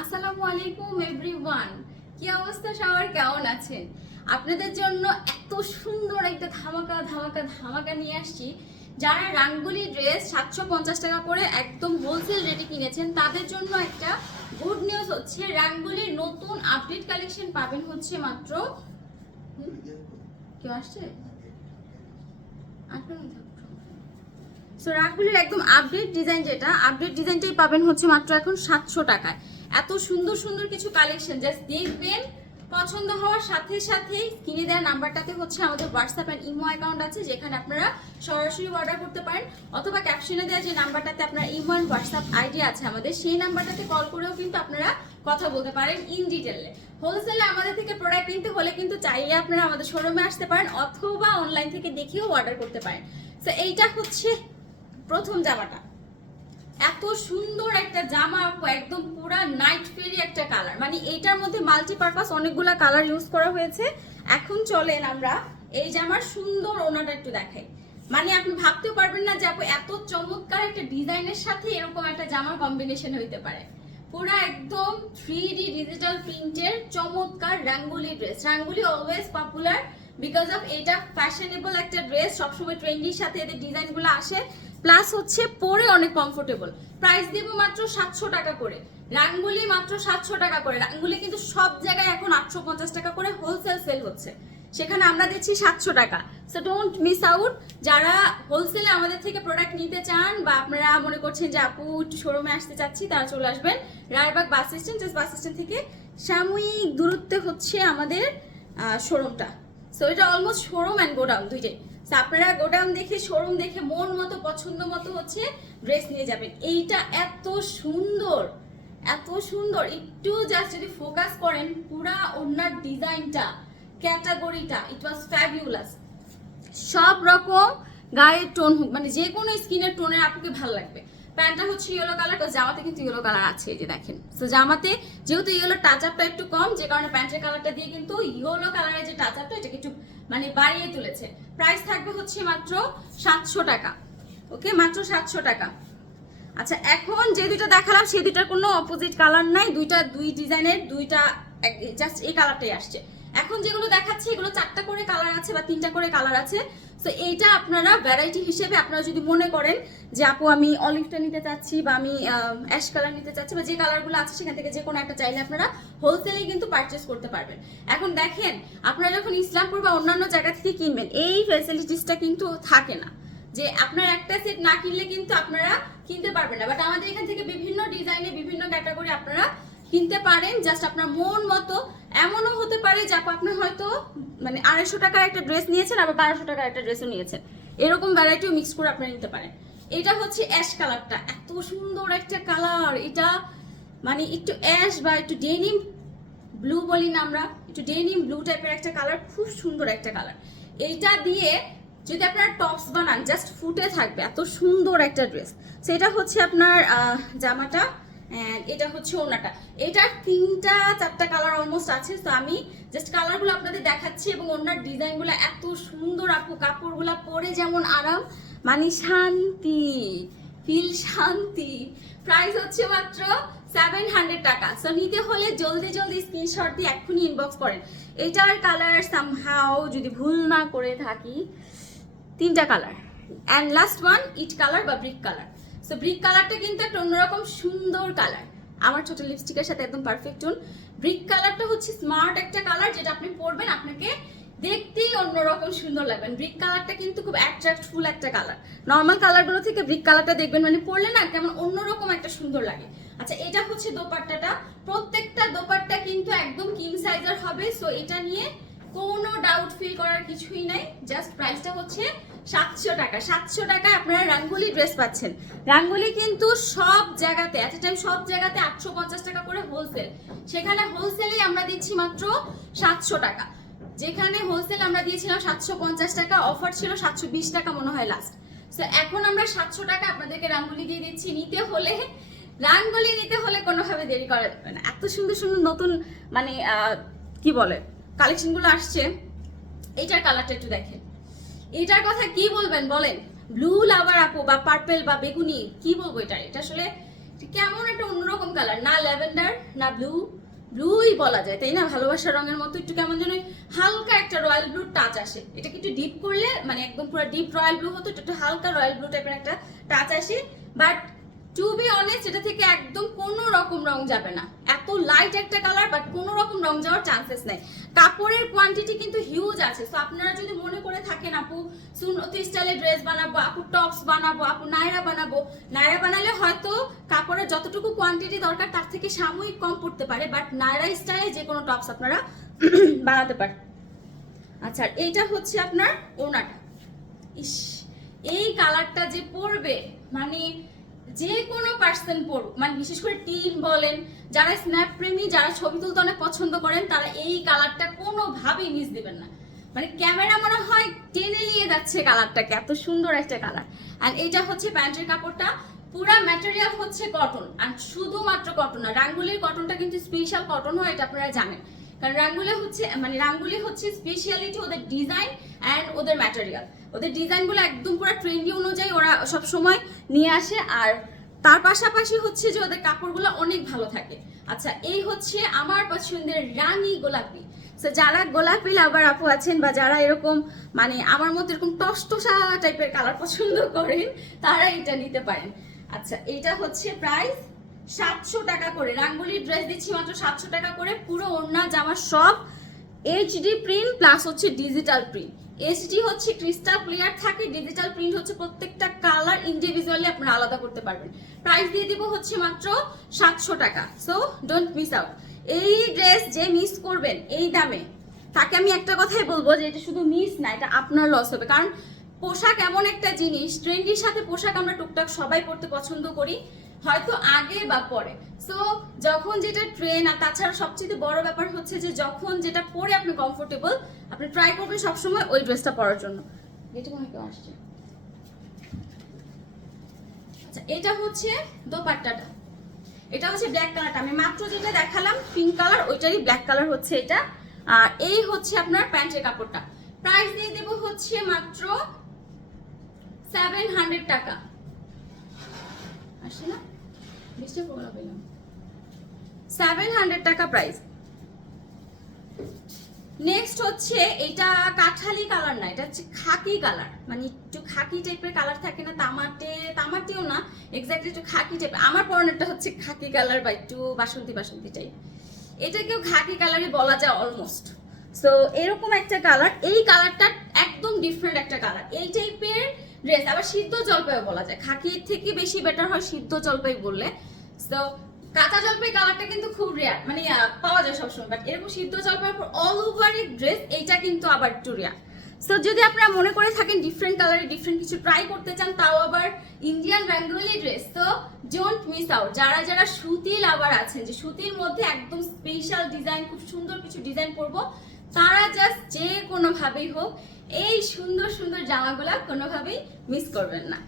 আসসালামু আলাইকুম এভরিওয়ান কি অবস্থা? সবার কেমন আছেন? আপনাদের জন্য এত সুন্দর একটা ধামাকা ধামাকা ধামাকা নিয়ে আসছি। যারা রাঙ্গুলি ড্রেস সাতশো পঞ্চাশ টাকা করে একদম হোলসেল রেটে কিনেছেন, তাদের জন্য একটা গুড নিউজ হচ্ছে, রাঙ্গুলির নতুন আপডেট কালেকশন পাবেন হচ্ছে মাত্র কেউ আসছে? সো রাগগুলির একদম আপডেট ডিজাইন যেটা আপডেট ডিজাইনটাই পাবেন হচ্ছে মাত্র এখন সাতশো টাকায়। এত সুন্দর সুন্দর কিছু কালেকশন জাস্ট দেখবেন পছন্দ হওয়ার সাথে সাথেই কিনে দেওয়ার নাম্বারটাতে হচ্ছে আমাদের হোয়াটসঅ্যাপ অ্যান্ড ইমো অ্যাকাউন্ট আছে, যেখানে আপনারা সরাসরি অর্ডার করতে পারেন, অথবা ক্যাপশনে দেওয়া যে নাম্বারটাতে আপনার ইমো অ্যান্ড হোয়াটসঅ্যাপ আইডি আছে আমাদের, সেই নাম্বারটাতে কল করেও কিন্তু আপনারা কথা বলতে পারেন ইন ডিটেলে হোলসেলে আমাদের থেকে প্রোডাক্ট কিনতে হলে কিন্তু চাইলে আপনারা আমাদের শোরুমে আসতে পারেন, অথবা অনলাইন থেকে দেখেও অর্ডার করতে পারেন। তো এইটা হচ্ছে প্রথম জামাটা। এত সুন্দর একটা জামা একদম পুরা নাইট ফেরি একটা কালার মানে এইটার মধ্যে মাল্টিপারপাস অনেকগুলো কালার ইউজ করা হয়েছে। এখন চলেন আমরা এই জামার সুন্দর ওনাটা একটু দেখাই। মানে আপনি ভাবতেও পারবেন না যে আপু, এত চমৎকার একটা ডিজাইনের সাথে এরকম একটা জামার কম্বিনেশন হইতে পারে। পুরা একদম থ্রি ডিজিটাল প্রিন্টের চমৎকার Ranguli dress Ranguli always popular because of এটা ফ্যাশনেবল একটা ড্রেস সবসময় ট্রেন্ডির সাথে এদের ডিজাইনগুলো আসে। প্লাস হচ্ছে পরে অনেক কমফোর্টেবল প্রাইস দেবো মাত্র সাতশো টাকা করে। রাঙ্গুলি মাত্র সাতশো টাকা করে। রাঙ্গুলি কিন্তু সব জায়গায় এখন আটশো পঞ্চাশ টাকা করে হোলসেল সেল হচ্ছে। সেখানে আমরা দিচ্ছি সাতশো টাকা। সো ডোন্ট মিস আউট যারা হোলসেলে আমাদের থেকে প্রোডাক্ট নিতে চান বা আপনারা মনে করছেন যে আপু শোরুমে আসতে চাচ্ছি, তারা চলে আসবেন। Raybag bus stand bus stand থেকে সাময়িক দূরত্বে হচ্ছে আমাদের শোরুমটা সো এটা অলমোস্ট শোরুম অ্যান্ড গোডাউন দুইটাই। So, আপনারা গোডাউন দেখে শোরুম দেখে মন মতো, পছন্দ মতো হচ্ছে ড্রেস নিয়ে যাবেন। এইটা এত সুন্দর এত সুন্দর। একটু জাস্ট যদি ফোকাস করেন, পুরা ওনার ডিজাইনটা ক্যাটাগরিটা ইট ওয়াজ ফ্যাবিউলাস সব রকম গায়ের টোন হোক মানে যে কোনো স্কিনের টোনের আপুকে ভালো লাগবে। প্যান্টটা হচ্ছে ইয়েলো কালার তো জামাতে কিন্তু ইয়েলো কালার আছে, এই যে দেখেন। তো জামাতে যেহেতু ইয়েলো টাচ আপটা একটু কম, যে কারণে প্যান্টের কালারটা দিয়ে কিন্তু ইয়েলো কালারের যে টাচ আপটা এটাকে একটু মানে বাড়িয়ে তুলেছে। প্রাইস থাকবে হচ্ছে মাত্র সাতশো টাকা। ওকে মাত্র সাতশো টাকা। আচ্ছা এখন যে দুইটা দেখালাম সেই দুইটার কোনো অপোজিট কালার নাই। দুইটা, দুই ডিজাইনের, দুইটা জাস্ট এই কালারটাই আসছে। এখন যেগুলো দেখাচ্ছি, এগুলো চারটা করে কালার আছে বা তিনটা করে কালার আছে। তো এইটা আপনারা ভ্যারাইটি হিসেবে আপনারা যদি মনে করেন যে, আপু, আমি অলিভটা নিতে চাচ্ছি বা আমি অ্যাশ কালার নিতে চাচ্ছি বা যে কালারগুলো আছে সেখান থেকে যে কোনো একটা চাইলে আপনারা হোলসেলে কিন্তু পারচেস করতে পারবেন। এখন দেখেন, আপনারা যখন ইসলামপুর বা অন্যান্য জায়গা থেকে কিনবেন, এই ফ্যাসিলিটিসটা কিন্তু থাকে না। যে, আপনার একটা সেট না কিনলে কিন্তু আপনারা কিনতে পারবেন না। বাট আমাদের এখান থেকে বিভিন্ন ডিজাইনে বিভিন্ন ক্যাটাগরি আপনারা কিনতে পারেন জাস্ট আপনার মন মতো এমনও হতে পারে যে আপু আপনি হয়তো মানে আড়াইশো টাকার একটা ড্রেস নিয়েছেন, আবার বারোশো টাকার একটা ড্রেসও নিয়েছেন। এরকম ভ্যারাইটিও মিক্স করে আপনি নিতে পারেন। এটা হচ্ছে অ্যাশ কালারটা এত সুন্দর একটা কালার এটা মানে একটু অ্যাশ বা একটু ডেনিম ব্লু বলি না আমরা, একটু ডেনিম ব্লু টাইপের একটা কালার খুব সুন্দর একটা কালার এইটা দিয়ে যদি আপনার টপস বানান জাস্ট ফুটে থাকবে, এত সুন্দর একটা ড্রেস সেটা হচ্ছে আপনার জামাটা এটা হচ্ছে ওনাটা এটার তিনটা, চারটা কালার অলমোস্ট আছে তো আমি জাস্ট কালারগুলো আপনাদের দেখাচ্ছি এবং ওনার ডিজাইনগুলো এত সুন্দর আপু, কাপড়গুলো পরে যেমন আরাম মানে শান্তি ফিল শান্তি। প্রাইস হচ্ছে মাত্র সেভেন হান্ড্রেড টাকা। সো নিতে হলে জলদি জলদি স্ক্রিনশট দিয়ে এক্ষুনি ইনবক্স করেন। এটার কালার সামহাও যদি ভুল না করে থাকি, তিনটা colour and last one it colour বা ব্রিক কালার সো ব্রিক কালারটা কিন্তু একটা অন্যরকম সুন্দর কালার আমার ছোট লিপস্টিকের সাথে একদম পারফেক্ট টোন ব্রিক কালারটা হচ্ছে স্মার্ট একটা কালার যেটা আপনি পরবেন, আপনাকে দেখতেই অন্যরকম সুন্দর লাগবেন ব্রিক কালারটা কিন্তু খুব অ্যাট্রাক্টফুল একটা কালার নর্মাল কালারগুলো থেকে ব্রিক কালারটা দেখবেন মানে পরলে না কেমন অন্যরকম একটা সুন্দর লাগে। আচ্ছা এটা হচ্ছে দোপাট্টাটা। প্রত্যেকটা দোপাট্টা কিন্তু একদম কিং সাইজের হবে। সো এটা নিয়ে কোনো ডাউট ফিল করার কিছুই নাই। জাস্ট প্রাইসটা হচ্ছে সাতশো টাকা, সাতশো টাকায় আপনারা রাঙ্গুলি ড্রেস পাচ্ছেন। রাঙ্গুলি কিন্তু সব জায়গাতে এট টাইম সব জায়গাতে আটশো পঞ্চাশ টাকা করে হোলসেল সেখানে হোলসেলেই আমরা দিচ্ছি মাত্র সাতশো টাকা। যেখানে হোলসেল আমরা দিয়েছিলাম সাতশো পঞ্চাশ টাকা অফার ছিল সাতশো বিশ টাকা মনে হয় লাস্ট সো এখন আমরা সাতশো টাকা আপনাদেরকে রাঙ্গুলি দিয়ে দিচ্ছি। নিতে হলে, রাঙ্গুলি নিতে হলে কোনোভাবে দেরি করা যাবে না। এত সুন্দর সুন্দর নতুন মানে কি বলে কালেকশনগুলো আসছে। এইটার কালারটা একটু দেখেন। এটার কথা কি বলবেন বলেন? ব্লু লাভার আপু বা পার্পেল বা বেগুনি, কি বলব এটা এটা আসলে কেমন একটা অন্যরকম কালার না ল্যাভেন্ডার না ব্লু ব্লুই বলা যায়, তাই না? ভালোবাসার রঙের মতো একটু কেমন যেন হালকা একটা রয়্যাল ব্লু টাচ আসে। এটাকে একটু ডিপ করলে মানে একদম পুরো ডিপ রয়্যাল ব্লু হতো এটা একটু হালকা রয়্যাল ব্লু টাইপের একটা টাচ আসে। বাট টু বি অনেস্ট এটা থেকে একদম কোনো রকম রং যাবে না। এত লাইট একটা কালার বাট কোনো রকম রং যাওয়ার চান্সেস নেই। কাপড়ের কোয়ান্টিটি কিন্তু হিউজ আছে। তো আপনারা যদি মনে করে থাকেন, আপু সুনতি স্টাইলে ড্রেস বানাবো, আপু টপস বানাবো, আপু নায়রা বানাবো নায়রা বানালে হয়তো কাপড়ের যতটুকু কোয়ান্টিটি দরকার, তার থেকে সাময়িক কম পড়তে পারে বাট নায়রা স্টাইলে যে কোনো টপস আপনারা বানাতে পারেন। আচ্ছা এইটা হচ্ছে আপনার ওনাটা ইস, এই কালারটা যে পরবে মানে যে কোনো পার্সন পড়ুক মানে বিশেষ করে টিন বলেন, যারা স্ন্যাপ প্রেমী, যারা ছবি তুলতে অনেক পছন্দ করেন, তারা এই কালারটা কোনোভাবেই মিস দেবেন না। মানে ক্যামেরা মনে হয় টেনে নিয়ে যাচ্ছে কালারটাকে এত সুন্দর একটা কালার আর এটা হচ্ছে প্যান্টের কাপড়টা, পুরা ম্যাটেরিয়াল হচ্ছে কটন আর শুধুমাত্র কটন না, রাঙ্গুলির কটনটা কিন্তু স্পেশাল কটন হয়, এটা আপনারা জানেন। কারণ রাঙ্গুলি হচ্ছে মানে রাঙ্গুলি হচ্ছে স্পেশালিটি ওদের ডিজাইন অ্যান্ড ওদের ম্যাটেরিয়াল ওদের ডিজাইনগুলো একদম পুরো ট্রেন্ডি অনুযায়ী ওরা সব সময় নিয়ে আসে আর তার পাশাপাশি হচ্ছে যে ওদের কাপড়গুলো অনেক ভালো থাকে। আচ্ছা এই হচ্ছে আমার পছন্দের রানী গোলাপি। তো যারা গোলাপি লাভার আপু আছেন বা যারা এরকম মানে আমার মতো এরকম টসটসা টাইপের কালার পছন্দ করেন, তারা এটা নিতে পারেন। আচ্ছা এটা হচ্ছে প্রাইস সাতশো টাকা করে। রাঙ্গুলির ড্রেস দিচ্ছি মাত্র সাতশো টাকা করে। পুরো ওড়না, জামা সব এইচডি প্রিন্ট প্লাস হচ্ছে ডিজিটাল প্রিন্ট এইচডি হচ্ছে ক্রিস্টাল ক্লিয়ার থাকে। ডিজিটাল প্রিন্ট হচ্ছে প্রত্যেকটা কালার ইন্ডিভিজুয়ালি আপনারা আলাদা করতে পারবেন। প্রাইস দিয়ে দিব হচ্ছে মাত্র সাতশো টাকা। সো ডোন্ট মিস আউট এই ড্রেস যে মিস করবেন এই দামে, তাকে আমি একটা কথাই বলব যে এটা শুধু মিস না, এটা আপনার লস হবে। কারণ পোশাক এমন একটা জিনিস ট্রেন্ডির সাথে পোশাক আমরা টুকটাক সবাই পড়তে পছন্দ করি। হয়তো আগে বা পরে। সো যখন যেটা ট্রেন আর তাছাড়া সবচেয়ে বড় ব্যাপার হচ্ছে যে যখন যেটা পরে আপনি কমফোর্টেবল আপনি ট্রাই করবেন সবসময় ওই ড্রেসটা পরার জন্য। এটা মনে কেউ আসছে? আচ্ছা এটা হচ্ছে দোপাট্টাটা। এটা হচ্ছে ব্ল্যাক কালারটা আমি মাত্র যেটা দেখালাম পিঙ্ক কালার ওইটারই ব্ল্যাক কালার হচ্ছে এটা। আর এই হচ্ছে আপনার প্যান্টের কাপড়টা। প্রাইস দিয়ে দেবো হচ্ছে মাত্র সেভেন হান্ড্রেড টাকা। আসছে না? সেভেন হান্ড্রেড টাকা প্রাইস নেক্সট হচ্ছে এটা কালার না, এটা হচ্ছে খাকি কালার মানে একটু টাইপের কালার থাকে না, তামাটে, তামাটেও না এক্স্যাক্টলি একটু টাইপের আমার পরনেরটা হচ্ছে খাকি কালার বা একটু বাসন্তী বাসন্তী টাইপ এটাকেও খাকি কালারই বলা যায় অলমোস্ট সো এরকম একটা কালার এই কালারটা একদম ডিফারেন্ট একটা কালার এই টাইপের ড্রেস আবার সিদ্ধ জলপাইও বলা যায়। খাকির থেকে বেশি বেটার হয় সিদ্ধ জলপাই বললে। সো কাঁচা জলপাই কালারটা কিন্তু খুব রেয়ার মানে পাওয়া যায় সবসময় বাট এরকম সিদ্ধ জলপাইয়ের উপর অল ওভার ড্রেস এইটা কিন্তু আবার একটু রেয়ার সো যদি আপনারা মনে করে থাকেন ডিফারেন্ট কালারে ডিফারেন্ট কিছু ট্রাই করতে চান, তাও আবার ইন্ডিয়ান বেঙ্গলি ড্রেস তো ডোন্ট মিস আউট যারা যারা সুতি লাভার আছেন, যে সুতির মধ্যে একদম স্পেশাল ডিজাইন খুব সুন্দর কিছু ডিজাইন করব তারা জাস্ট যে কোনোভাবেই হোক এই সুন্দর সুন্দর জামাগুলা কোনোভাবেই মিস করবেন না।